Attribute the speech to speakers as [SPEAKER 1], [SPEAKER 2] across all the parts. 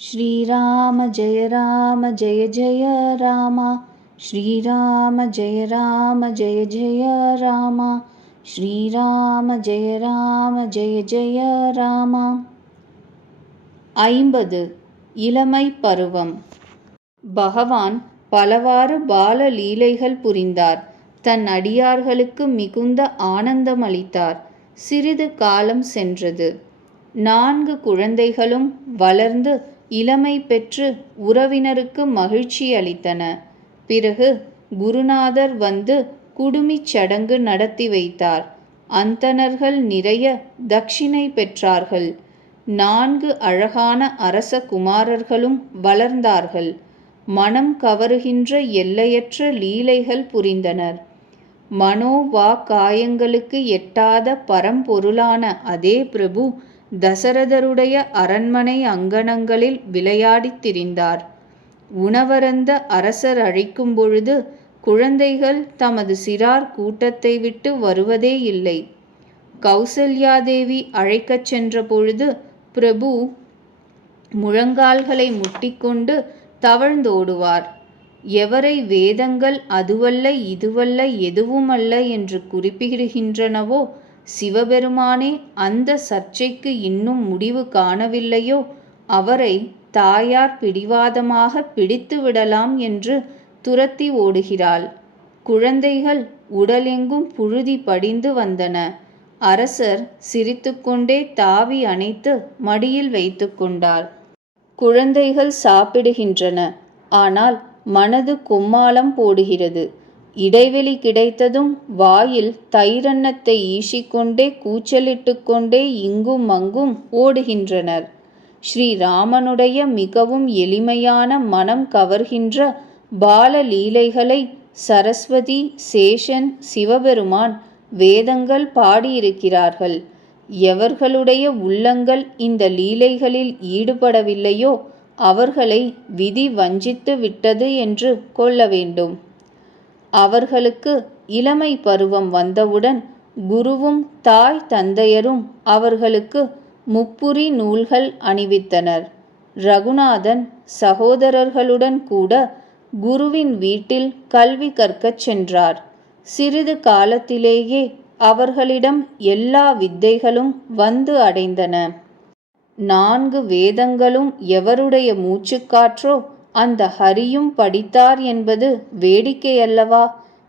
[SPEAKER 1] श्रीराम जय राम जय जय राम श्रीराम जय राम जय जय राम श्रीराम जय राम जय जय राम ஐம்பது இளமை பருவம் பகவான் பலவாறு பால லீலைகள் புரிந்தார் தன் அடியார்களுக்கு மிகுந்த ஆனந்தமளித்தார் சிறிது காலம் சென்றது நான்கு குழந்தைகளும் வளர்ந்து இளமை பெற்று உறவினருக்கு மகிழ்ச்சி அளித்தன. பிறகு குருநாதர் வந்து குடுமிச் சடங்கு நடத்தி வைத்தார். அந்தணர்கள் நிறைய தட்சிணை பெற்றார்கள். நான்கு அழகான அரச குமாரர்களும் வளர்ந்தார்கள். மனம் கவருகின்ற எல்லையற்ற லீலைகள் புரிந்தனர். மனோவா காயங்களுக்கு எட்டாத பரம்பொருளான அதே பிரபு தசரதருடைய அரண்மனை அங்கணங்களில் விளையாடித் திரிந்தார். உணவருந்த அரசர் அழைக்கும் பொழுது குழந்தைகள் தமது சிறார் கூட்டத்தை விட்டு வருவதே இல்லை. கௌசல்யாதேவி அழைக்கச் சென்ற பொழுது பிரபு முழங்கால்களை முட்டிக்கொண்டு தவழ்ந்தோடுவார். எவரை வேதங்கள் அதுவல்ல இதுவல்ல எதுவுமல்ல என்று குறிப்பிடுகின்றனவோ சிவபெருமானே அந்த சர்ச்சைக்கு இன்னும் முடிவு காணவில்லையோ? அவரை தாயார் பிடிவாதமாக பிடித்து விடலாம் என்று துரத்தி ஓடுகிறாள். குழந்தைகள் உடலெங்கும் புழுதி படிந்து வந்தன. அரசர் சிரித்துக்கொண்டே தாவி அணைத்து மடியில் வைத்து கொண்டார். குழந்தைகள் சாப்பிடுகின்றன. ஆனால் மனது கும்மாளம் போடுகிறது. இடைவெளி கிடைத்ததும் வாயில் தைரன்னத்தை ஈசிக்கொண்டே கூச்சலிட்டு கொண்டே இங்கும் அங்கும் ஓடுகின்றனர். ஸ்ரீராமனுடைய மிகவும் எளிமையான மனம் கவர்கின்ற பால லீலைகளை சரஸ்வதி சேஷன் சிவபெருமான் வேதங்கள் பாடியிருக்கிறார்கள். எவர்களுடைய உள்ளங்கள் இந்த லீலைகளில் ஈடுபடவில்லையோ அவர்களை விதி வஞ்சித்து விட்டது என்று கொள்ள வேண்டும். அவர்களுக்கு இளமை பருவம் வந்தவுடன் குருவும் தாய் தந்தையரும் அவர்களுக்கு முப்புரி நூல்கள் அணிவித்தனர். ரகுநாதன் சகோதரர்களுடன் கூட குருவின் வீட்டில் கல்வி கற்கச் சென்றார். சிறிது காலத்திலேயே அவர்களிடம் எல்லா வித்தைகளும் வந்து அடைந்தன. நான்கு வேதங்களும் எவருடைய மூச்சுக்காற்றோ அந்த ஹரியும் படித்தார் என்பது வேடிக்கையல்லவா?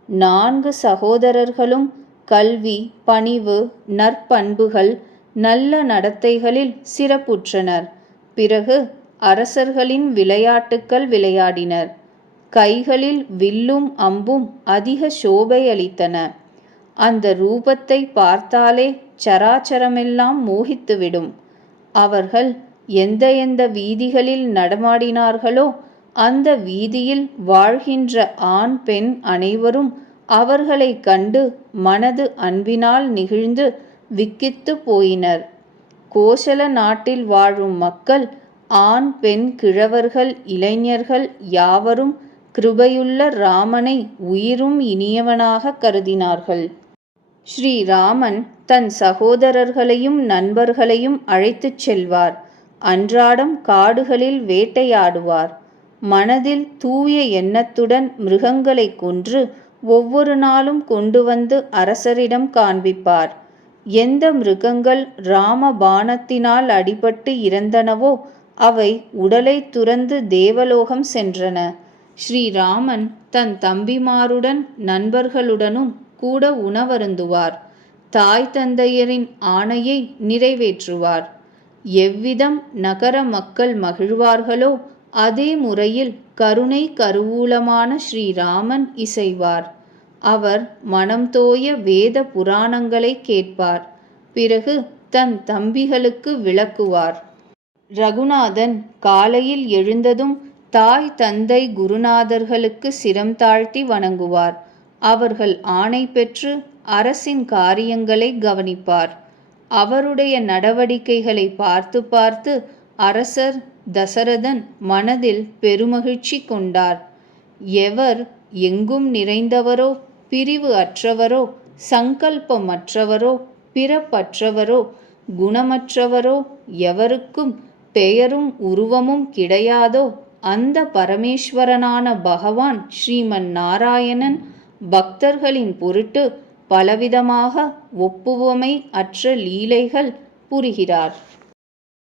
[SPEAKER 1] நான்கு சகோதரர்களும் கல்வி பணிவு நற்பண்புகள் நல்ல நடத்தைகளில் சிறப்புற்றனர். பிறகு அரசர்களின் விளையாட்டுக்கள் விளையாடினர். கைகளில் வில்லும் அம்பும் அதிக சோபை அளித்தன அந்த ரூபத்தை பார்த்தாலே சராச்சரமெல்லாம் மோகித்துவிடும். அவர்கள் எந்த எந்த வீதிகளில் நடமாடினார்களோ அந்த வீதியில் வாழ்கின்ற ஆண் பெண் அனைவரும் அவர்களை கண்டு மனது அன்பினால் நிகழ்ந்து விக்கித்து போயினர். கோசல நாட்டில் வாழும் மக்கள் ஆண் பெண் கிழவர்கள் இளைஞர்கள் யாவரும் கிருபையுள்ள ராமனை உயிரும் இனியவனாக கருதினார்கள். ஸ்ரீராமன் தன் சகோதரர்களையும் நண்பர்களையும் அழைத்துச் செல்வார். அன்றாடம் காடுகளில் வேட்டையாடுவார். மனதில் தூய எண்ணத்துடன் மிருகங்களை கொன்று ஒவ்வொரு நாளும் கொண்டு வந்து அரசரிடம் காண்பிப்பார். எந்த மிருகங்கள் ராம பானத்தினால் அடிபட்டு இறந்தனவோ அவை உடலை துறந்து தேவலோகம் சென்றன. ஸ்ரீராமன் தன் தம்பிமாருடன் நண்பர்களுடனும் கூட உணவருந்துவார். தாய் தந்தையரின் ஆணையை நிறைவேற்றுவார். எவ்விதம் நகர மக்கள் மகிழ்வார்களோ அதே முறையில் கருணை கருவூலமான ஸ்ரீராமன் இசைவார். அவர் மனம் தோய வேத புராணங்களை கேட்பார். பிறகு தன் தம்பிகளுக்கு விளக்குவார். ரகுநாதன் காலையில் எழுந்ததும் தாய் தந்தை குருநாதர்களுக்கு சிரம் தாழ்த்தி வணங்குவார். அவர்கள் ஆணை பெற்று அரசின் காரியங்களை கவனிப்பார். அவருடைய நடவடிக்கைகளை பார்த்து பார்த்து அரசர் தசரதன் மனதில் பெருமகிழ்ச்சி கொண்டார். எவர் எங்கும் நிறைந்தவரோ பிரிவு அற்றவரோ சங்கல்பமற்றவரோ பிறப்பற்றவரோ குணமற்றவரோ எவருக்கும் பெயரும் உருவமும் கிடையாதோ அந்த பரமேஸ்வரனான பகவான் ஸ்ரீமன் நாராயணன் பக்தர்களின் பொருட்டு பலவிதமாக ஒப்புவமை அற்ற லீலைகள் புரிகிறார்.